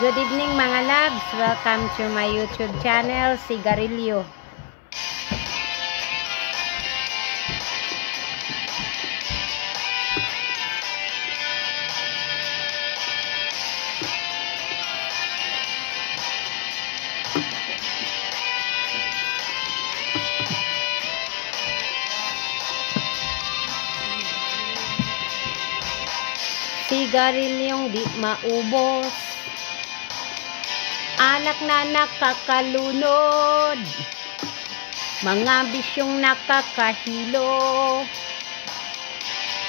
Good evening mga loves. Welcome to my YouTube channel, Sigarilyo. Sigarilyong di maubos, alak na nakakalunod, mga bisyong nakakahilo.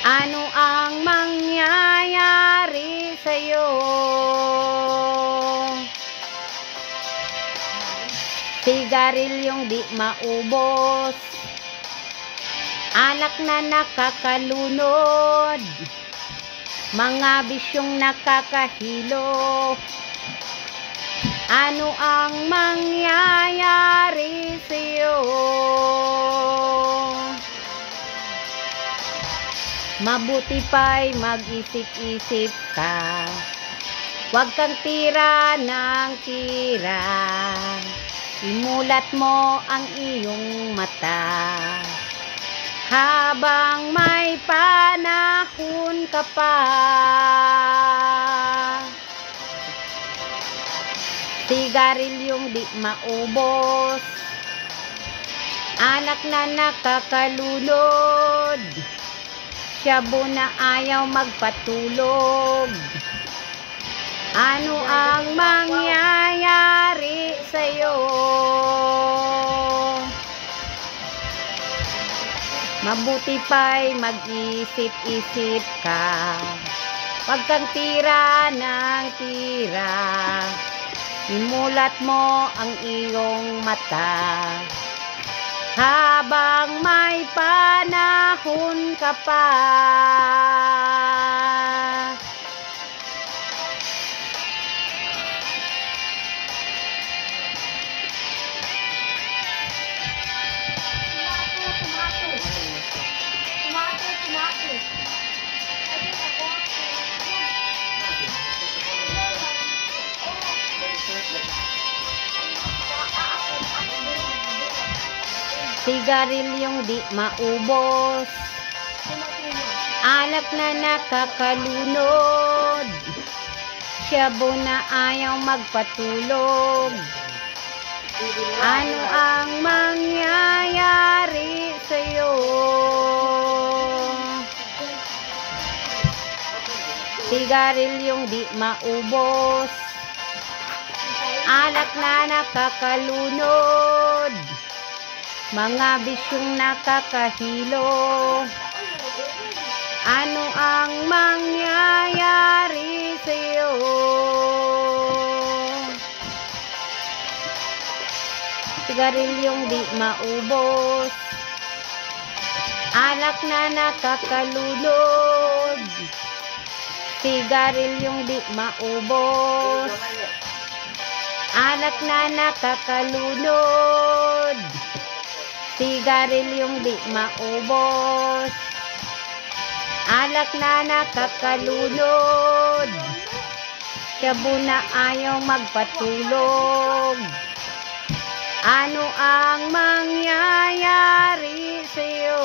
Ano ang mangyayari sa'yo? Sigarilyong di maubos, alak na nakakalunod, mga bisyong nakakahilo. Ano ang mangyayari sa'yo? Mabuti pa'y mag-isip-isip ka, huwag kang tira ng tira. Imulat mo ang iyong mata, habang may panahon ka pa. Sigarilyong di maubos, alak na nakakalunod, shabu na ayaw magpatulog. Ano ang mangyayari sa'yo? Mabuti pa'y mag-isip-isip ka, huwag kang tira ng tira. Imulat mo ang iyong mata, habang may panahon ka pa. Sigarilyong di maubos, alak na nakakalunod, shabu na ayaw magpatulog. Ano ang mangyayari sa'yo? Sigarilyong di maubos, alak na nakakalunod, mga bisyong nakakahilo. Ano ang mangyayari sa'yo? Sigarilyong di maubos, alak na nakakalunod. Sigarilyong di maubos, alak na nakakalunod. Sigarilyong di maubos, alak na nakakalunod, shabu na ayaw magpatulog. Ano ang mangyayari sa'yo?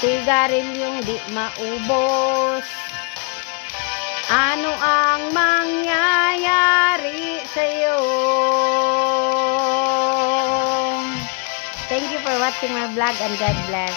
Sigarilyong di maubos, ano ang mangyayari sa'yo? Thank you for watching my vlog and God bless.